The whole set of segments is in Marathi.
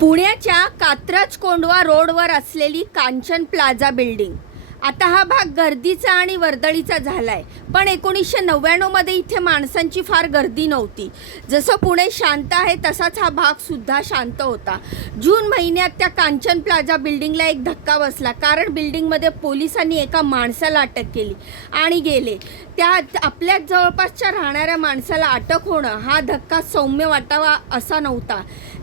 पुण्याच्या कात्रज कोंडवा रोडवर असलेली कांचन प्लाझा बिल्डिंग. आता हा भाग गर्दीचा आणि वर्दळीचा झाला आहे पण एकोणीसशे नव्याण्णवमध्ये इथे माणसांची फार गर्दी नव्हती. जसं पुणे शांत आहे तसाच हा भागसुद्धा शांत होता. जून महिन्यात त्या कांचन प्लाझा बिल्डिंगला एक धक्का बसला. कारण बिल्डिंगमध्ये पोलिसांनी एका माणसाला अटक केली आणि गेले. त्या आपल्या जवळपासच्या राहणाऱ्या माणसाला अटक होणं हा धक्का सौम्य वाटावा असा नव्हता.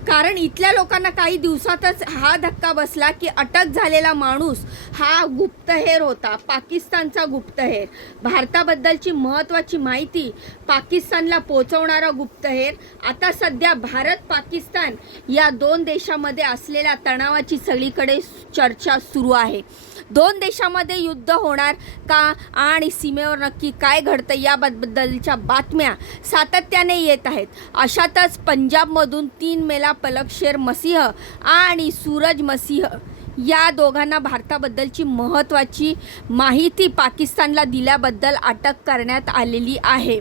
कारण इथल्या लोकांना काही दिवसातच हा धक्का बसला की अटक झालेला माणूस हा गुप्तहेर होता पाकिस्तानचा गुप्तहेर. भारताबद्दलची महत्त्वाची माहिती पाकिस्तानला पोचवणारा गुप्तहेर. आता सध्या भारत पाकिस्तान या दोन देशामध्ये असलेल्या तणावाची सगळीकडे चर्चा सुरू आहे. दोन देशामध्ये युद्ध होणार का? आणि सीमेवर नक्की काय घडतं याबद्दलच्या बातम्या सातत्याने येत आहेत. अशातच पंजाबमधून तीन मेला पलक शेर मसीह आणि सूरज मसीह या दोघांना भारताबद्दलची महत्त्वाची माहिती पाकिस्तानला दिल्याबद्दल अटक करण्यात आलेली आहे.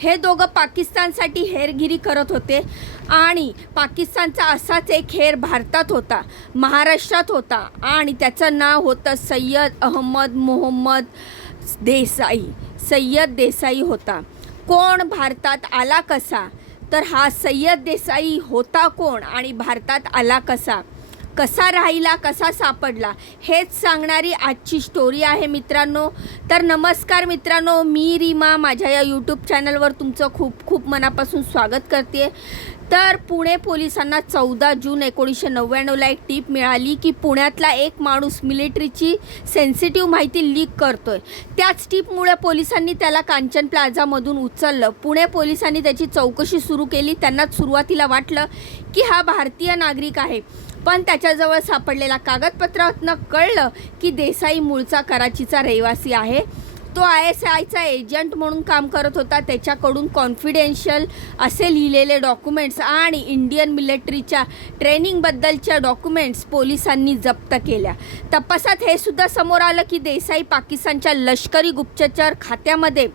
हे दोघं पाकिस्तानसाठी हेरगिरी करत होते. आणि पाकिस्तानचा असाच एक हेर भारतात होता महाराष्ट्रात होता. आणि त्याचं नाव होतं सय्यद अहमद मोहम्मद देसाई सय्यद देसाई होता. कोण भारतात आला कसा? तर हा सय्यद देसाई होता कोण? आणि भारतात आला कसा? कसा राहिला कसा सापडला हेच सांगणारी आजची स्टोरी आहे मित्रांनो. तर नमस्कार मित्रांनो मी रीमा. माझ्या या यूट्यूब चॅनलवर तुमचं खूप खूप मनापासून स्वागत करते. तर पुणे पोलिसांना चौदा जून एकोणीसशे नव्याण्णवला एक टीप मिळाली की पुण्यातला एक माणूस मिलिटरीची सेन्सिटिव्ह माहिती लीक करतोय. त्याच टीपमुळे पोलिसांनी त्याला कांचन प्लाझामधून उचललं. पुणे पोलिसांनी त्याची चौकशी सुरू केली. त्यांना सुरुवातीला वाटलं की हा भारतीय नागरिक आहे. पण त्याच्याजवळ सापडलेल्या कागदपत्रातनं कळलं की देसाई मूळचा कराचीचा रहिवासी आहे. तो आय एस आयचा एजंट म्हणून काम करत होता. त्याच्याकडून कॉन्फिडेन्शियल असे लिहिलेले डॉक्युमेंट्स आणि इंडियन मिलिटरीच्या ट्रेनिंगबद्दलच्या डॉक्युमेंट्स पोलिसांनी जप्त केल्या. तपासात हे सुद्धा समोर आलं की देसाई पाकिस्तानच्या लष्करी गुप्तचर खात्यामध्ये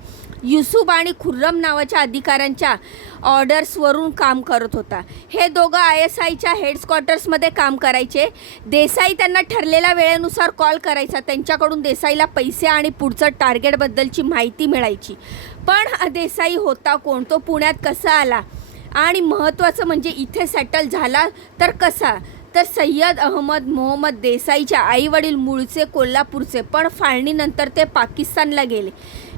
युसुफ आणि खुर्रम नावाच्या अधिकाऱ्यांच्या ऑर्डर्सवरून काम करत होता. हे दोघं आय एस आयच्या हेडक्वार्टर्समध्ये काम करायचे. देसाई त्यांना ठरलेल्या वेळेनुसार कॉल करायचा. त्यांच्याकडून देसाईला पैसे आणि पुढचं टार्गेटबद्दलची माहिती मिळायची. पण हा देसाई होता कोण? तो पुण्यात कसा आला? आणि महत्त्वाचं म्हणजे इथे सेटल झाला तर कसा? तर सय्यद अहमद मोहम्मद देसाईच्या आईवडील मूळचे कोल्हापूरचे पण फाळणीनंतर ते पाकिस्तानला गेले.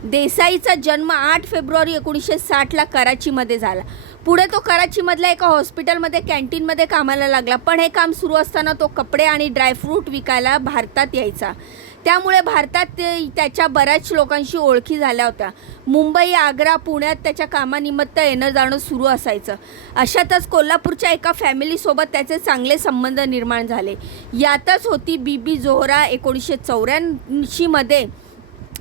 देसाईचा जन्म आठ फेब्रुवारी एकोणीसशे साठला कराचीमध्ये झाला. पुढे तो कराचीमधल्या एका हॉस्पिटलमध्ये कॅन्टीनमध्ये कामाला लागला. पण हे काम सुरू असताना तो कपडे आणि ड्रायफ्रूट विकायला भारतात यायचा. त्यामुळे भारतात ते- त्याच्या बऱ्याच लोकांशी ओळखी झाल्या होत्या. मुंबई आग्रा पुण्यात त्याच्या कामानिमित्त येणं जाणं सुरू असायचं. अशातच कोल्हापूरच्या एका फॅमिलीसोबत त्याचे चांगले संबंध निर्माण झाले. यातच होती बीबी जोहरा एकोणीसशे चौऱ्याऐंशीमध्ये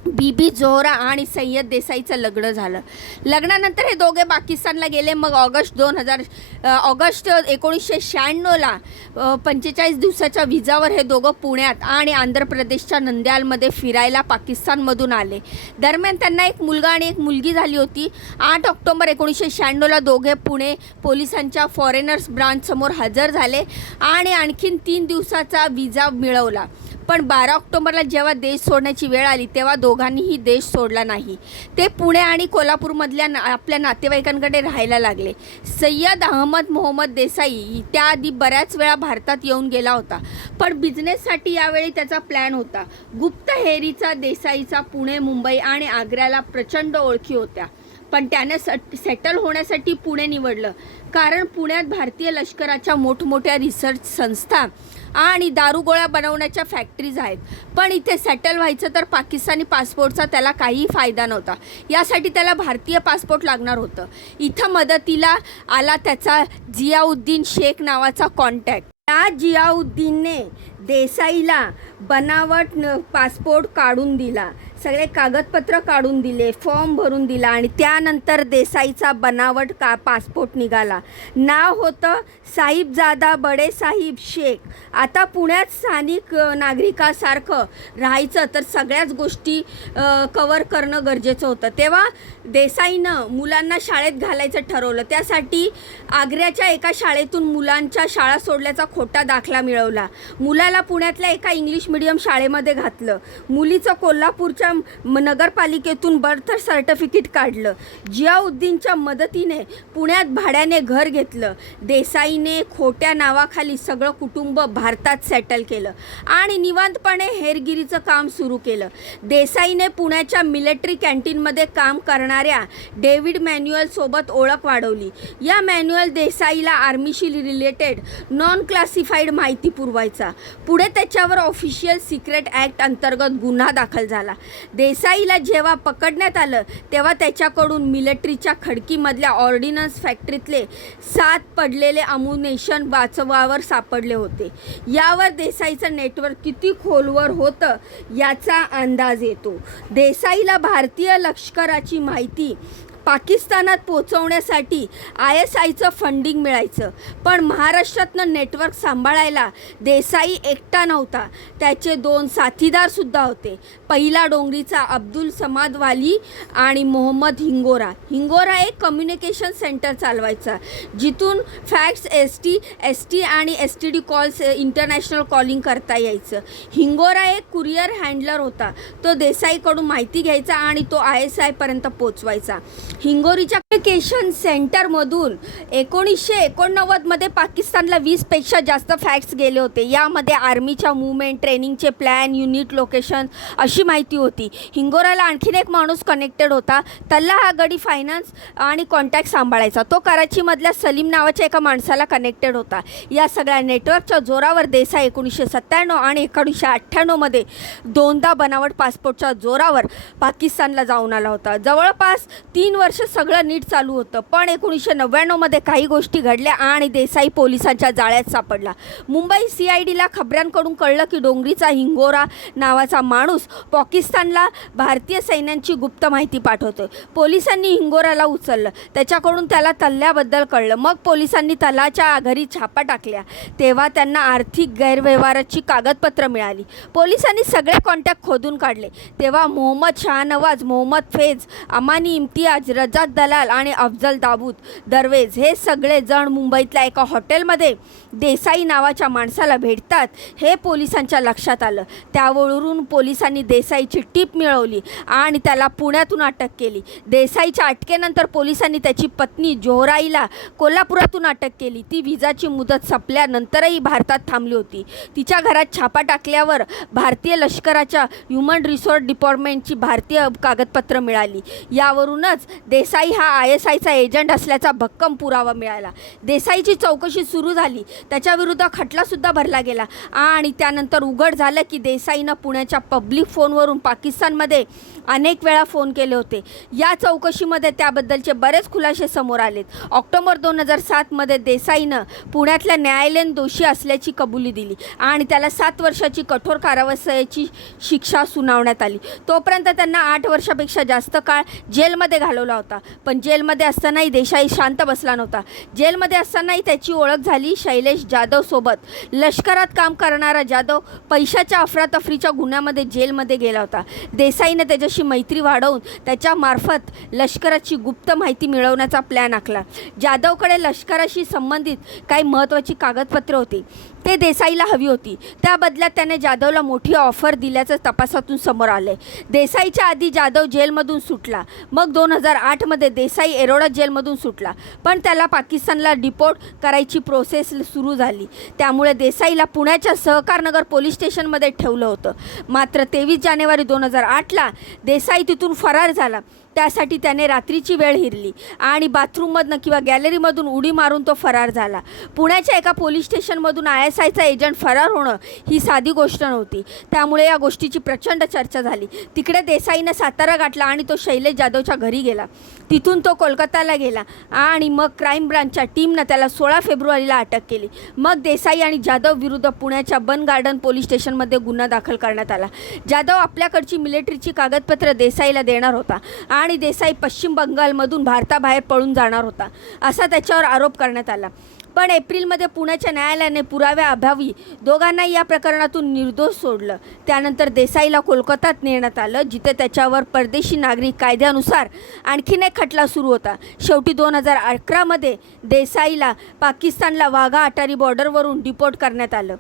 बीबी जोहरा आणि सय्यद देसाईचं लग्न झालं. लग्नानंतर हे दोघे पाकिस्तानला गेले. मग ऑगस्ट दोन हजार ऑगस्ट एकोणीसशे शहाण्णवला पंचेचाळीस दिवसाच्या विजावर हे दोघं पुण्यात आणि आंध्र प्रदेशच्या नंद्यालमध्ये फिरायला पाकिस्तानमधून आले. दरम्यान त्यांना एक मुलगा आणि एक मुलगी झाली होती. आठ ऑक्टोबर एकोणीसशे शहाण्णवला दोघे पुणे पोलिसांच्या फॉरेनर्स ब्रांचसमोर हजर झाले आणि आणखीन तीन दिवसाचा विजा मिळवला. पण बारा ऑक्टोबरला जेव्हा देश सोडण्याची वेळ आली तेव्हा दोघांनीही देश सोडला नाही. ते पुणे आणि कोल्हापूरमधल्या ना आपल्या नातेवाईकांकडे राहायला लागले. सय्यद अहमद मोहम्मद देसाई त्याआधी बऱ्याच वेळा भारतात येऊन गेला होता पण बिझनेससाठी यावेळी त्याचा प्लॅन होता. गुप्तहेरीचा देसाईचा पुणे मुंबई आणि आग्र्याला प्रचंड ओळखी होत्या. पण त्याने सट सेटल होण्यासाठी पुणे निवडलं. कारण पुण्यात भारतीय लष्कराच्या मोठमोठ्या रिसर्च संस्था आणि दारुगोळा बनवण्याच्या फॅक्टरीज आहेत. पण इथे सेटल व्हायचं तर पाकिस्तानी पासपोर्टचा त्याला काही फायदा नव्हता. यासाठी त्याला भारतीय पासपोर्ट लागणार होतं. इथं मदतीला आला त्याचा जियाउद्दीन शेख नावाचा कॉन्टॅक्ट त्या जियाउद्दीनने देसाईला बनावट न- पासपोर्ट काढून दिला. सगळे कागदपत्र काढून दिले फॉर्म भरून दिला आणि त्यानंतर देसाईचा बनावट का पासपोर्ट निघाला. नाव होतं साहिबजादा बडे साहिब शेख. आता पुण्यात स्थानिक नागरिकासारखं राहायचं तर सगळ्याच गोष्टी कवर करणं गरजेचं होतं. तेव्हा देसाईनं मुलांना शाळेत घालायचं ठरवलं. त्यासाठी आग्र्याच्या एका शाळेतून मुलांच्या शाळा सोडल्याचा खोटा दाखला मिळवला. मुलाला पुण्यातल्या एका इंग्लिश मिडियम शाळेमध्ये घातलं. मुलीचं कोल्हापूरच्या नगरपालिकेतून बर्थ सर्टिफिकेट काढलं. जियाउद्दीनच्या मदतीने पुण्यात भाड्याने घर घेतलं. देसाईने खोट्या नावाखाली सगळं कुटुंब भारतात सेटल केलं आणि निवांतपणे हेरगिरीचं काम सुरू केलं. देसाईने पुण्याच्या मिलिटरी कॅन्टीनमध्ये काम करणाऱ्या डेव्हिड मॅन्युअलसोबत ओळख वाढवली. या मॅन्युअल देसाईला आर्मीशी रिलेटेड नॉन क्लासिफाईड माहिती पुरवायचा. पुढे त्याच्यावर ऑफिशियल सिक्रेट ॲक्ट अंतर्गत गुन्हा दाखल झाला. देसाईला जेव्हा पकडण्यात आलं तेव्हा त्याच्याकडून मिलिटरीच्या खडकीमधल्या ऑर्डिनन्स फॅक्टरीतले सात पडलेले अमुनेशन वाचवावर सापडले होते. यावर देसाईचं नेटवर्क किती खोलवर होतं याचा अंदाज येतो. देसाईला भारतीय लष्कराची माहिती पाकिस्तानात पोचवण्यासाठी आय एस आयचं फंडिंग मिळायचं. पण महाराष्ट्रातनं नेटवर्क सांभाळायला देसाई एकटा नव्हता. त्याचे दोन साथीदारसुद्धा होते. पहिला डोंगरीचा अब्दुल समाद वाली आणि मोहम्मद हिंगोरा. हिंगोरा एक कम्युनिकेशन सेंटर चालवायचा. जिथून facts S T S T आणि S T D calls international calling करता यायचं. हिंगोरा एक कुरिअर हँडलर होता. तो देसाईकडून माहिती घ्यायचा आणि तो आय एस आयपर्यंत पोचवायचा हिंगोरीच्या केशन सेंटरमधून एकोणीसशे एकोणनव्वदमध्ये पाकिस्तानला वीसपेक्षा जास्त फॅक्ट्स गेले होते. यामध्ये आर्मीच्या मुवमेंट ट्रेनिंगचे प्लॅन युनिट लोकेशन अशी माहिती होती. हिंगोराला आणखीन एक माणूस कनेक्टेड होता. तल्ला हा गडी फायनान्स आणि कॉन्टॅक्ट सांभाळायचा. तो कराचीमधल्या सलीम नावाच्या एका माणसाला कनेक्टेड होता. या सगळ्या नेटवर्कच्या जोरावर देसाई एकोणीसशे सत्त्याण्णव आणि एकोणीसशे अठ्ठ्याण्णवमध्ये दोनदा बनावट पासपोर्टच्या जोरावर पाकिस्तानला जाऊन आला होता. जवळपास तीन वर्ष सगळं नीट चालू होतं पण एकोणीसशे नव्याण्णवमध्ये काही गोष्टी घडल्या आणि देसाई पोलिसांच्या जाळ्यात सापडला. मुंबई सी आय डीला खबऱ्यांकडून कळलं की डोंगरीचा हिंगोरा नावाचा माणूस पाकिस्तानला भारतीय सैन्यांची गुप्त माहिती पाठवतोय. पोलिसांनी हिंगोराला उचललं. त्याच्याकडून त्याला तल्ल्याबद्दल कळलं. मग पोलिसांनी तलाच्या घरी छापा टाकल्या. तेव्हा त्यांना आर्थिक गैरव्यवहाराची कागदपत्रं मिळाली. पोलिसांनी सगळे कॉन्टॅक्ट खोदून काढले. तेव्हा मोहम्मद शहानवाज मोहम्मद फेज अमानी इम्तियाज रजात दलाल आणि अफजल दाबूद दरवेज. हे सगळे जण मुंबईतल्या एका हॉटेलमध्ये देसाई नावाच्या माणसाला भेटतात. हे पोलिसांच्या लक्षात आलं. त्यावरून पोलिसांनी देसाईची टीप मिळवली आणि त्याला पुण्यातून अटक केली. देसाईच्या अटकेनंतर पोलिसांनी त्याची पत्नी जोहराईला कोल्हापुरातून अटक केली. ती विजाची मुदत संपल्यानंतरही भारतात थांबली होती. तिच्या घरात छापा टाकल्यावर भारतीय लष्कराच्या ह्युमन रिसोर्स डिपार्टमेंटची भारतीय कागदपत्र मिळाली. यावरूनच देसाई हा आय एस आयचा एजंट असल्याचा भक्कम पुरावा मिळाला. देसाईची चौकशी सुरू झाली. त्याच्याविरुद्ध खटलासुद्धा भरला गेला. आणि त्यानंतर उघड झालं की देसाईनं पुण्याच्या पब्लिक फोनवरून पाकिस्तानमध्ये अनेक वेळा फोन केले होते. या चौकशीमध्ये त्याबद्दलचे बरेच खुलासे समोर आलेत. ऑक्टोबर दोन हजार सातमध्ये देसाईनं पुण्यातल्या न्यायालयीन दोषी असल्याची कबुली दिली आणि त्याला सात वर्षाची कठोर कारावासाची शिक्षा सुनावण्यात आली. तोपर्यंत त्यांना आठ वर्षापेक्षा जास्त काळ जेलमध्ये घालवला होता. पण जेलमध्ये असतानाही देसाई शांत बसला नव्हता. जेलमध्ये असतानाही त्याची ओळख झाली शैलेश जाधव सोबत. लष्करात काम करणारा जाधव पैशाच्या अफरातफरीच्या गुन्ह्यामध्ये जेलमध्ये गेला होता. देसाईने त्याच्याशी मैत्री वाढवून त्याच्यामार्फत लष्कराची गुप्त माहिती मिळवण्याचा प्लॅन आखला. जाधवकडे लष्कराशी संबंधित काही महत्त्वाची कागदपत्रे होती. ते देसाईला हवी होती. त्या बदल्यात त्याने जाधवला मोठी ऑफर दिल्याचं तपासातून समोर आले देसाईच्या आधी जाधव जेलमधून सुटला. मग दोन हजार आठमध्ये देसाई एरोडा जेलमधून सुटला. पण त्याला पाकिस्तानला डिपोर्ट करायची प्रोसेस सुरू झाली. त्यामुळे देसाईला पुण्याच्या सहकारनगर पोलीस स्टेशनमध्ये ठेवलं होतं. मात्र तेवीस जानेवारी दोन हजार आठला देसाई तिथून फरार झाला. त्यासाठी त्याने रात्रीची वेळ हिरली आणि बाथरूममधनं किंवा गॅलरीमधून उडी मारून तो फरार झाला. पुण्याच्या एका पोलीस स्टेशनमधून आय एस आयचा एजंट फरार होणं ही साधी गोष्ट नव्हती. त्यामुळे या गोष्टीची प्रचंड चर्चा झाली. तिकडे देसाईनं सातारा गाठला आणि तो शैलेश जाधवच्या घरी गेला. तिथून तो कोलकाताला गेला आणि मग क्राईम ब्रांचच्या टीमनं त्याला सोळा फेब्रुवारीला अटक केली. मग देसाई आणि जाधव विरुद्ध पुण्याच्या बन गार्डन पोलीस स्टेशनमध्ये गुन्हा दाखल करण्यात आला. जाधव आपल्याकडची मिलिटरीची कागदपत्र देसाईला देणार होता आणि देसाई पश्चिम बंगालमधून भारताबाहेर पळून जाणार होता असा त्याच्यावर आरोप करण्यात आला. पण एप्रिलमध्ये पुण्याच्या न्यायालयाने पुराव्या अभावी या प्रकरणातून निर्दोष सोडलं. त्यानंतर देसाईला कोलकातात नेण्यात आलं जिथे त्याच्यावर परदेशी नागरिक कायद्यानुसार आणखीन एक खटला सुरू होता. शेवटी दोन हजार अकरामध्ये देसाईला पाकिस्तानला वाघा अटारी बॉर्डरवरून डिपोर्ट करण्यात आलं.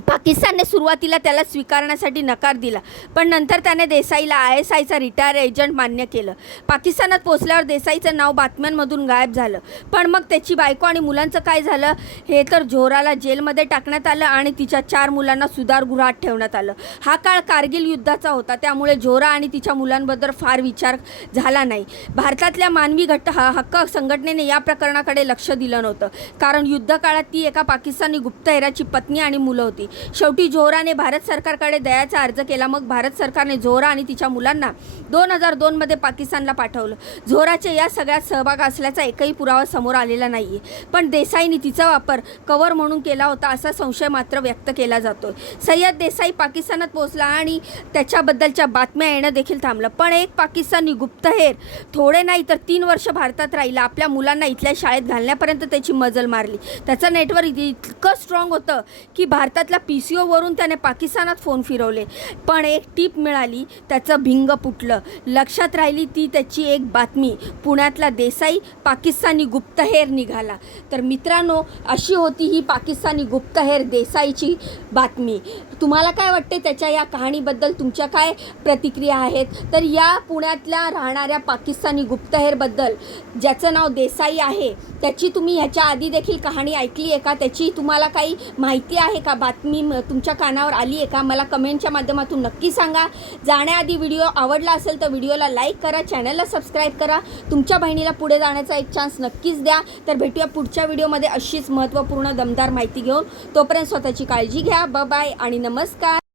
पाकिस्तानने सुरुवातीला त्याला स्वीकारण्यासाठी नकार दिला पण नंतर त्याने देसाईला आय एस आयचा रिटायर एजंट मान्य केलं. पाकिस्तानात पोचल्यावर देसाईचं नाव बातम्यांमधून गायब झालं. पण मग त्याची बायको आणि मुलांचं काय झालं? हे तर झोराला जेलमध्ये टाकण्यात आलं आणि तिच्या चार मुलांना सुधारगृहात ठेवण्यात आलं. हा काळ कारगिल युद्धाचा होता त्यामुळे झोरा आणि तिच्या मुलांबद्दल फार विचार झाला नाही. भारतातल्या मानवी घट हक्क संघटनेने या प्रकरणाकडे लक्ष दिलं नव्हतं कारण युद्धकाळात ती एका पाकिस्तानी गुप्तहेराची पत्नी आणि मुलं होती. शेवटी झोहराने भारत सरकारकडे दयाचा अर्ज केला. मग भारत सरकारने झोहरा आणि तिच्या मुलांना दोन हजार दोनमध्ये पाकिस्तानला पाठवलं. झोहराच्या या सगळ्यात सहभाग असल्याचा एकही पुरावा समोर आलेला नाही पण देसाईने तिचा वापर कवर म्हणून केला होता असा संशय मात्र व्यक्त केला जातो सय्यद देसाई पाकिस्तानात पोहोचला आणि त्याच्याबद्दलच्या बातम्या येणं देखील थांबलं. पण एक पाकिस्तानी गुप्तहेर थोडे नाही तर तीन वर्ष भारतात राहिला. आपल्या मुलांना इथल्या शाळेत घालण्यापर्यंत त्याची मजल मारली. त्याचं नेटवर्क इतकं स्ट्रॉंग होतं की भारतातल्या पी सी ओवरून त्याने पाकिस्तानात फोन फिरवले. पण एक टीप मिळाली त्याचं भिंग फुटलं. लक्षात राहिली ती त्याची एक बातमी. पुण्यातला देसाई पाकिस्तानी गुप्तहेर निघाला. तर मित्रांनो अशी होती ही पाकिस्तानी गुप्तहेर देसाईची बातमी. तुम्हाला काय वाटते त्याच्या या कहाणीबद्दल? तुमच्या काय प्रतिक्रिया आहेत? तर या पुण्यातल्या राहणाऱ्या पाकिस्तानी गुप्तहेरबद्दल ज्याचं नाव देसाई आहे त्याची तुम्ही ह्याच्या आधी देखील कहाणी ऐकली आहे का? त्याची तुम्हाला काही माहिती आहे का? बात बातमी म- तुमच्या कानावर आली आहे का? मला कमेंटच्या माध्यमातून नक्की सांगा. जाण्याआधी व्हिडिओ आवडला असेल तर व्हिडिओला लाईक करा चॅनलला सबस्क्राईब करा. तुमच्या बहिणीला पुढे जाण्याचा एक चान्स नक्कीच द्या. तर भेटूया पुढच्या व्हिडिओमध्ये अशीच महत्त्वपूर्ण दमदार माहिती घेऊन. तोपर्यंत स्वतःची काळजी घ्या. ब बाय आणि नमस्कार.